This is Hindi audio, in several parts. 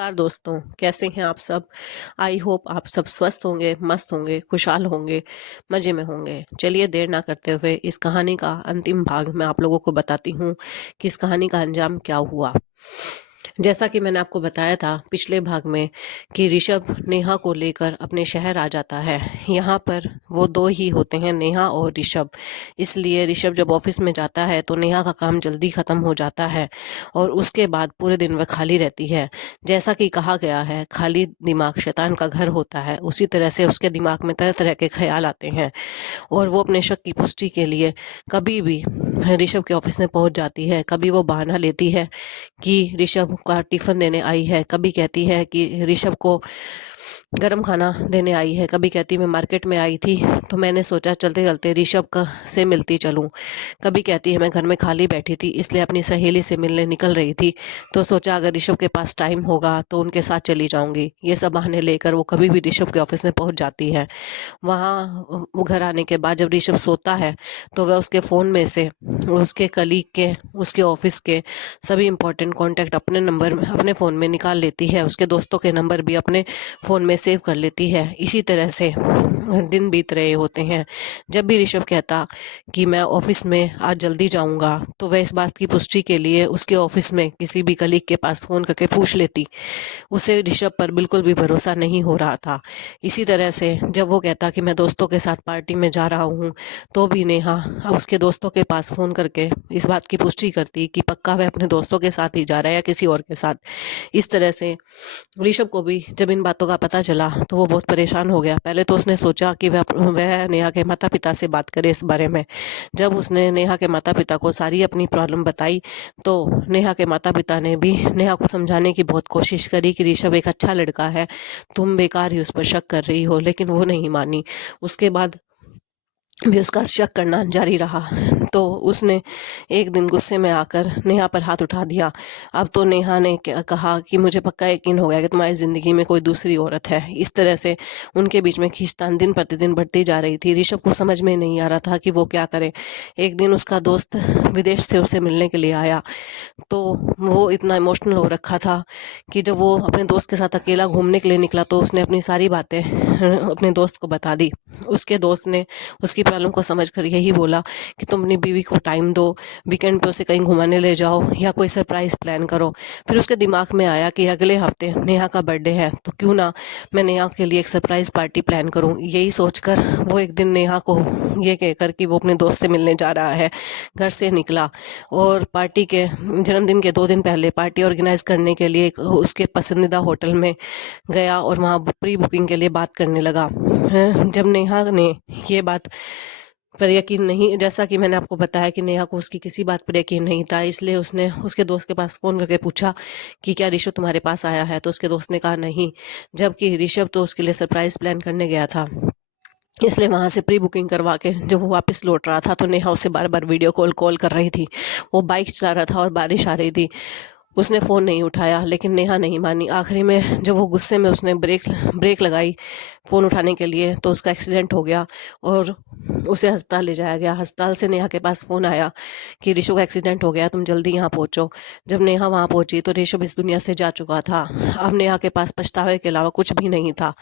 नमस्कार दोस्तों, कैसे हैं आप सब। आई होप आप सब स्वस्थ होंगे, मस्त होंगे, खुशहाल होंगे, मज़े में होंगे। चलिए देर ना करते हुए इस कहानी का अंतिम भाग मैं आप लोगों को बताती हूँ कि इस कहानी का अंजाम क्या हुआ। जैसा कि मैंने आपको बताया था पिछले भाग में कि ऋषभ नेहा को लेकर अपने शहर आ जाता है। यहाँ पर वो दो ही होते हैं, नेहा और ऋषभ। इसलिए ऋषभ जब ऑफिस में जाता है तो नेहा का काम जल्दी ख़त्म हो जाता है और उसके बाद पूरे दिन वह खाली रहती है। जैसा कि कहा गया है, खाली दिमाग शैतान का घर होता है, उसी तरह से उसके दिमाग में तरह तरह के ख्याल आते हैं और वो अपने शक की पुष्टि के लिए कभी भी ऋषभ के ऑफिस में पहुंच जाती है। कभी वो बहाना लेती है कि ऋषभ का टिफिन देने आई है, कभी कहती है कि ऋषभ को गरम खाना देने आई है, कभी कहती मैं मार्केट में आई थी तो मैंने सोचा चलते चलते ऋषभ का से मिलती चलूं, कभी कहती है मैं घर में खाली बैठी थी इसलिए अपनी सहेली से मिलने निकल रही थी तो सोचा अगर ऋषभ के पास टाइम होगा तो उनके साथ चली जाऊंगी। ये सब बहाने लेकर वो कभी भी ऋषभ के ऑफिस में पहुंच जाती है। वहाँ वो घर आने के बाद जब ऋषभ सोता है तो वह उसके फ़ोन में से उसके कलीग के, उसके ऑफिस के सभी इंपॉर्टेंट कॉन्टैक्ट अपने नंबर में, अपने फ़ोन में निकाल लेती है। उसके दोस्तों के नंबर भी अपने फ़ोन में सेव कर लेती है। इसी तरह से दिन बीत रहे होते हैं। जब भी ऋषभ कहता कि मैं ऑफिस में आज जल्दी जाऊंगा तो वह इस बात की पुष्टि के लिए उसके ऑफिस में किसी भी कलीग के पास फ़ोन करके पूछ लेती। उसे ऋषभ पर बिल्कुल भी भरोसा नहीं हो रहा था। इसी तरह से जब वो कहता कि मैं दोस्तों के साथ पार्टी में जा रहा हूँ तो भी नेहा अब उसके दोस्तों के पास फ़ोन करके इस बात की पुष्टि करती कि पक्का वह अपने दोस्तों के साथ ही जा रहा है या किसी और के साथ। इस तरह से ऋषभ को भी जब इन बातों का पता चला तो वो बहुत परेशान हो गया। पहले तो उसने सोचा कि वह नेहा के माता पिता से बात करे इस बारे में। जब उसने नेहा के माता पिता को सारी अपनी प्रॉब्लम बताई तो नेहा के माता पिता ने भी नेहा को समझाने की बहुत कोशिश करी कि ऋषभ एक अच्छा लड़का है, तुम बेकार ही उस पर शक कर रही हो, लेकिन वो नहीं मानी। उसके बाद भी उसका शक करना जारी रहा तो उसने एक दिन गुस्से में आकर नेहा पर हाथ उठा दिया। अब तो नेहा ने कहा कि मुझे पक्का यकीन हो गया कि तुम्हारी ज़िंदगी में कोई दूसरी औरत है। इस तरह से उनके बीच में खींचतान दिन प्रतिदिन बढ़ती जा रही थी। ऋषभ को समझ में नहीं आ रहा था कि वो क्या करे। एक दिन उसका दोस्त विदेश से उसे मिलने के लिए आया तो वो इतना इमोशनल हो रखा था कि जब वो अपने दोस्त के साथ अकेला घूमने के लिए निकला तो उसने अपनी सारी बातें अपने दोस्त को बता दी। उसके दोस्त ने उसकी प्रॉब्लम को समझकर यही बोला कि तुम अपनी बीवी को टाइम दो, वीकेंड पे उसे कहीं घुमाने ले जाओ या कोई सरप्राइज प्लान करो। फिर उसके दिमाग में आया कि अगले हफ्ते नेहा का बर्थडे है तो क्यों ना मैं नेहा के लिए एक सरप्राइज पार्टी प्लान करूं। यही सोचकर वो एक दिन नेहा को ये कहकर कि वो अपने दोस्त से मिलने जा रहा है घर से निकला और पार्टी के जन्मदिन के 2 दिन पहले पार्टी ऑर्गेनाइज करने के लिए उसके पसंदीदा होटल में गया और वहाँ प्री बुकिंग के लिए बात करने लगा। जब नेहा ने ये बात पर यकीन नहीं, जैसा कि मैंने आपको बताया कि नेहा को उसकी किसी बात पर यकीन नहीं था, इसलिए उसने उसके दोस्त के पास फ़ोन करके पूछा कि क्या ऋषभ तुम्हारे पास आया है। तो उसके दोस्त ने कहा नहीं, जबकि ऋषभ तो उसके लिए सरप्राइज प्लान करने गया था। इसलिए वहाँ से प्री बुकिंग करवा के जब वो वापस लौट रहा था तो नेहा उससे बार बार वीडियो कॉल कर रही थी। वो बाइक चला रहा था और बारिश आ रही थी। उसने फ़ोन नहीं उठाया लेकिन नेहा नहीं मानी। आखिरी में जब वो गुस्से में उसने ब्रेक लगाई फ़ोन उठाने के लिए तो उसका एक्सीडेंट हो गया और उसे अस्पताल ले जाया गया। अस्पताल से नेहा के पास फ़ोन आया कि ऋषभ का एक्सीडेंट हो गया, तुम जल्दी यहाँ पहुँचो। जब नेहा वहाँ पहुँची तो ऋषभ इस दुनिया से जा चुका था। अब नेहा के पास पछतावे के अलावा कुछ भी नहीं था।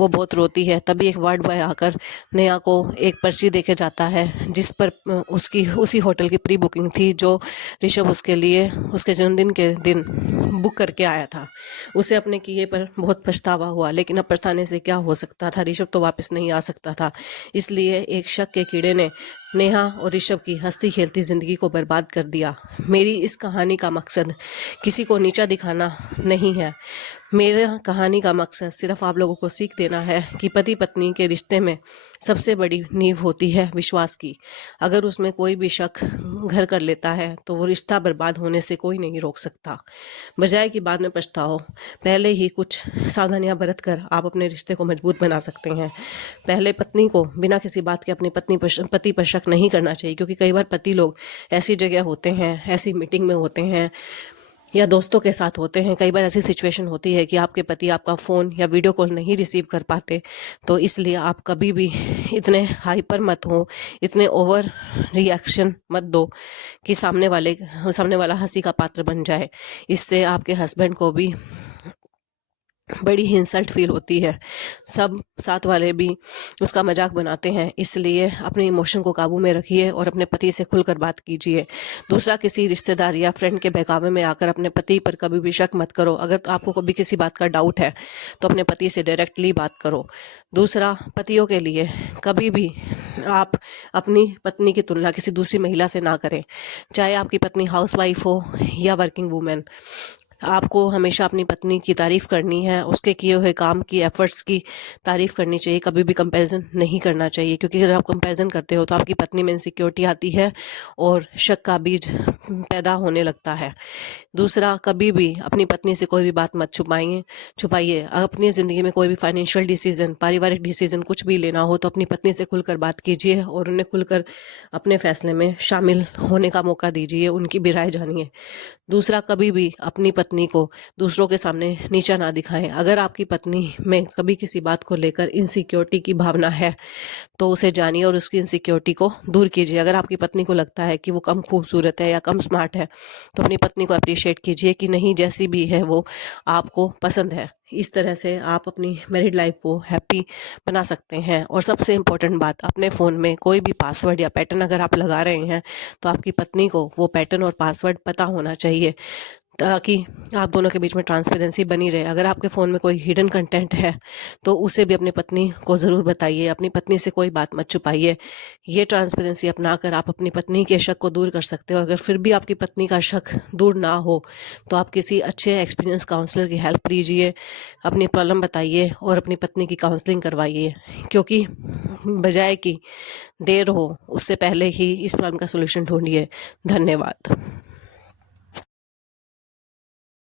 वो बहुत रोती है। तभी एक वार्ड बॉय आकर नेहा को एक पर्ची देके जाता है जिस पर उसकी उसी होटल की प्री बुकिंग थी जो ऋषभ उसके लिए उसके जन्मदिन के दिन बुक करके आया था। उसे अपने किए पर बहुत पछतावा हुआ, लेकिन अब पछताने से क्या हो सकता था। ऋषभ तो वापस नहीं आ सकता था। इसलिए एक शक के कीड़े ने नेहा और ऋषभ की हंसती खेलती ज़िंदगी को बर्बाद कर दिया। मेरी इस कहानी का मकसद किसी को नीचा दिखाना नहीं है। मेरा कहानी का मकसद सिर्फ आप लोगों को सीख देना है कि पति पत्नी के रिश्ते में सबसे बड़ी नींव होती है विश्वास की। अगर उसमें कोई भी शक घर कर लेता है तो वो रिश्ता बर्बाद होने से कोई नहीं रोक सकता। बजाय कि बाद में पछताओ, पहले ही कुछ सावधानियां बरत कर आप अपने रिश्ते को मजबूत बना सकते हैं। पहले पत्नी को बिना किसी बात के अपने पति पर शक नहीं करना चाहिए, क्योंकि कई बार पति लोग ऐसी जगह होते हैं, ऐसी मीटिंग में होते हैं या दोस्तों के साथ होते हैं। कई बार ऐसी सिचुएशन होती है कि आपके पति आपका फ़ोन या वीडियो कॉल नहीं रिसीव कर पाते, तो इसलिए आप कभी भी इतने हाइपर मत हो, इतने ओवर रिएक्शन मत दो कि सामने वाला हंसी का पात्र बन जाए। इससे आपके हस्बैंड को भी बड़ी ही इंसल्ट फील होती है। सब साथ वाले भी उसका मजाक बनाते हैं, इसलिए अपने इमोशन को काबू में रखिए और अपने पति से खुलकर बात कीजिए। दूसरा, किसी रिश्तेदार या फ्रेंड के बहकावे में आकर अपने पति पर कभी भी शक मत करो। अगर आपको कभी किसी बात का डाउट है तो अपने पति से डायरेक्टली बात करो। दूसरा, पतियों के लिए कभी भी आप अपनी पत्नी की तुलना किसी दूसरी महिला से ना करें, चाहे आपकी पत्नी हाउसवाइफ हो या वर्किंग वूमेन। आपको हमेशा अपनी पत्नी की तारीफ़ करनी है, उसके किए हुए काम की, एफ़र्ट्स की तारीफ़ करनी चाहिए, कभी भी कंपैरिज़न नहीं करना चाहिए, क्योंकि अगर आप कंपैरिज़न करते हो तो आपकी पत्नी में इनसिक्योरिटी आती है और शक का बीज पैदा होने लगता है। दूसरा, कभी भी अपनी पत्नी से कोई भी बात मत छुपाइए। अपनी ज़िंदगी में कोई भी फाइनेंशियल डिसीज़न, पारिवारिक डिसीज़न कुछ भी लेना हो तो अपनी पत्नी से खुलकर बात कीजिए और उन्हें खुलकर अपने फ़ैसले में शामिल होने का मौका दीजिए, उनकी भी राय जानिए। दूसरा, कभी भी अपनी पत्नी को दूसरों के सामने नीचा ना दिखाएं। अगर आपकी पत्नी में कभी किसी बात को लेकर इनसिक्योरिटी की भावना है तो उसे जानिए और उसकी इनसिक्योरिटी को दूर कीजिए। अगर आपकी पत्नी को लगता है कि वो कम खूबसूरत है या कम स्मार्ट है तो अपनी पत्नी को अप्रिशिएट कीजिए कि नहीं, जैसी भी है वो आपको पसंद है। इस तरह से आप अपनी मैरिड लाइफ को हैप्पी बना सकते हैं। और सबसे इम्पोर्टेंट बात, अपने फ़ोन में कोई भी पासवर्ड या पैटर्न अगर आप लगा रहे हैं तो आपकी पत्नी को वो पैटर्न और पासवर्ड पता होना चाहिए, ताकि आप दोनों के बीच में ट्रांसपेरेंसी बनी रहे। अगर आपके फ़ोन में कोई हिडन कंटेंट है तो उसे भी अपनी पत्नी को ज़रूर बताइए, अपनी पत्नी से कोई बात मत छुपाइए। ये ट्रांसपेरेंसी अपनाकर आप अपनी पत्नी के शक को दूर कर सकते हो। अगर फिर भी आपकी पत्नी का शक दूर ना हो तो आप किसी अच्छे एक्सपीरियंस काउंसलर की हेल्प लीजिए, अपनी प्रॉब्लम बताइए और अपनी पत्नी की काउंसलिंग करवाइए, क्योंकि बजाय कि देर हो उससे पहले ही इस प्रॉब्लम का सॉल्यूशन ढूंढिए। धन्यवाद।